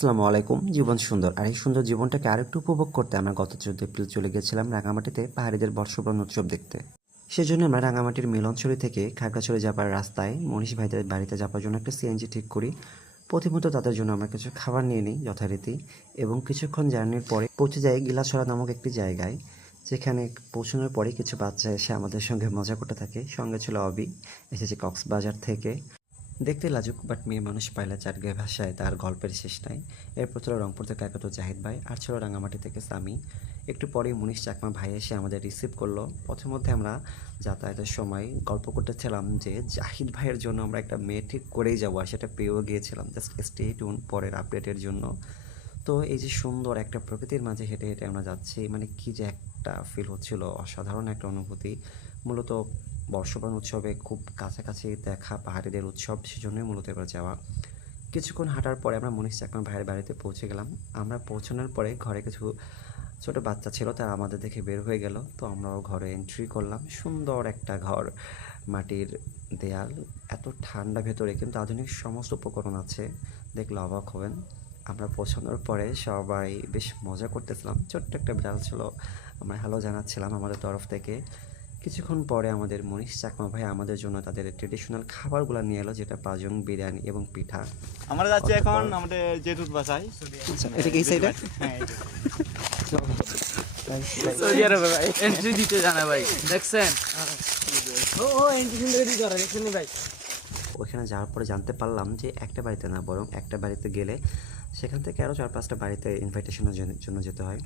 আসসালামু আলাইকুম। জীবন সুন্দর। আর এই সুন্দর জীবনটাকে আরেকটু উপভোগ করতে আমরা গত 14 এপ্রিল চলে গেছিলাম রাঙামাটিতে পাহাড়িদের বর্ষবরণ উৎসব দেখতে। সেজন্য আমরা রাঙামাটির মিলনছড়ি থেকে খাগড়াছড়ি যাবার রাস্তায় মনীষ ভাইদের বাড়িতে যাবার জন্য একটা সিএনজি ঠিক করি। প্রথমত তাদের জন্য আমরা কিছু খাবার নিয়ে নিই যথারীতি, এবং কিছুক্ষণ জার্নির পরে পৌঁছে যাই গিলাছড়া নামক একটি জায়গায়, যেখানে পৌঁছানোর পরে কিছু বাচ্চা এসে আমাদের সঙ্গে মজা করতে থাকে। সঙ্গে ছিল অবি, এসেছে কক্সবাজার থেকে। দেখতে লাজুক বাট মেয়ে মানুষ পাইলে চাটগাঁয় ভাষায় তার গল্পের শেষ নাই। এরপর ছিল রংপুর থেকে একাত জাহিদ ভাই, আর ছিল রাঙামাটি থেকে সামি। একটু পরেই মুনিশ চাকমা ভাই এসে আমাদের রিসিভ করলো। প্রথমধ্যে আমরা যাতায়াতের সময় গল্প করতেছিলাম যে জাহিদ ভাইয়ের জন্য আমরা একটা মেয়ে ঠিক করেই যাবো, আর সেটা পেয়েও গিয়েছিলাম। জাস্ট স্টে টিউন পরের আপডেটের জন্য। তো এই যে সুন্দর একটা প্রকৃতির মাঝে হেঁটে হেঁটে আমরা যাচ্ছি, মানে কি যে একটা ফিল হচ্ছিল, অসাধারণ একটা অনুভূতি। মূলত বর্ষবরণ উৎসবে খুব কাছাকাছি দেখা পাহাড়িদের উৎসব, সেজন্যই মূলত এবার যাওয়া। কিছুক্ষণ হাঁটার পরে আমরা মনীষ চাকমা ভাইয়ের বাড়িতে পৌঁছে গেলাম। আমরা পৌঁছানোর পরে ঘরে কিছু ছোট বাচ্চা ছিল, তারা আমাদের দেখে বের হয়ে গেল। তো আমরাও ঘরে এন্ট্রি করলাম। সুন্দর একটা ঘর, মাটির দেয়াল, এত ঠান্ডা ভেতরে, কিন্তু আধুনিক সমস্ত উপকরণ আছে, দেখলে অবাক হবেন। আমরা পৌঁছানোর পরে সবাই বেশ মজা করতেছিলাম। ছোট্ট একটা বিড়াল ছিল, আমরা হ্যালো জানাচ্ছিলাম আমাদের তরফ থেকে। কিছুক্ষণ পরে আমাদের মনীষ চাকমা ভাই আমাদের জন্য তাদের ট্রেডিশনাল খাবারগুলো নিয়ে এলো, যেটা পাজং, বিরিয়ানি এবং পিঠা। আমরা যাচ্ছি এখন আমাদের জেতুত বাসায়। আচ্ছা, এটা কি এই সাইডে? হ্যাঁ, সৌদি আরবে ভাই এন্ট্রি দিতে জানা ভাই, দেখছেন? ও এন্ট্রি সুন্দর দিতে পারে, দেখছেন ভাই? ওখানে যাওয়ার পরে জানতে পারলাম যে একটা বাড়িতে না, বরং একটা বাড়িতে গেলে সেখান থেকে আরও 4-5টা বাড়িতে ইনভাইটেশনের জন্য যেতে হয়।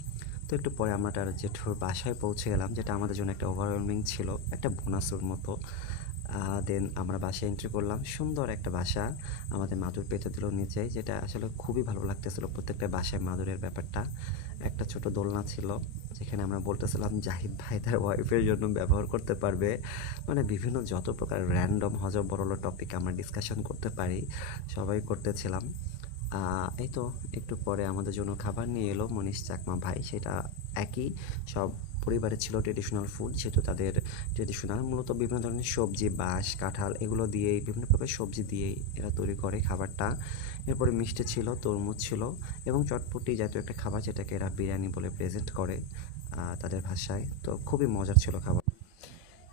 তো একটু পরে আমরা তার জেঠুর বাসায় পৌঁছে গেলাম, যেটা আমাদের জন্য একটা ওভারওয়েলমিং ছিল, একটা বোনাসের মতো। দেন আমরা বাসায় এন্ট্রি করলাম। সুন্দর একটা বাসা, আমাদের মাদুর পেতে দিল নিচে, যেটা আসলে খুবই ভালো লাগতেছিল। প্রত্যেকটা বাসায় মাদুরের ব্যাপারটা। একটা ছোট দোলনা ছিল, যেখানে আমরা বলতেছিলাম জাহিদ ভাই তার ওয়াইফের জন্য ব্যবহার করতে পারবে। মানে বিভিন্ন যত প্রকার র্যান্ডম বড় টপিক আমরা ডিসকাশন করতে পারি, সবাই করতেছিলাম। এই তো একটু পরে আমাদের জন্য খাবার নিয়ে এলো মনীষ চাকমা ভাই। সেটা একই, সব পরিবারের ছিল ট্রেডিশনাল ফুড, যেহেতু তাদের ট্রেডিশনাল মূলত বিভিন্ন ধরনের সবজি, বাঁশ, কাঁঠাল এগুলো দিয়েই, বিভিন্ন প্রকার সবজি দিয়েই এরা তৈরি করে খাবারটা। এরপরে মিষ্টি ছিল, তরমুজ ছিল এবং চটপটি জাতীয় একটা খাবার, যেটাকে এরা বিরিয়ানি বলে প্রেজেন্ট করে তাদের ভাষায়। তো খুবই মজার ছিল খাবার।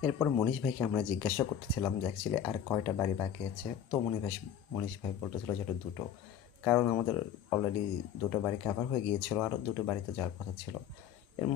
এরপর মনীষ ভাইকে আমরা জিজ্ঞাসা করতেছিলাম যে অ্যাকচুয়ালি আর কয়টা বাড়ি বাকি আছে। তো মনীষ ভাই বলতেছিল যে এটা দুটো, কারণ আমাদের অলরেডি দুটো বাড়ি কাভার হয়ে গিয়েছিল, আরও দুটো বাড়িতে যাওয়ার কথা ছিল।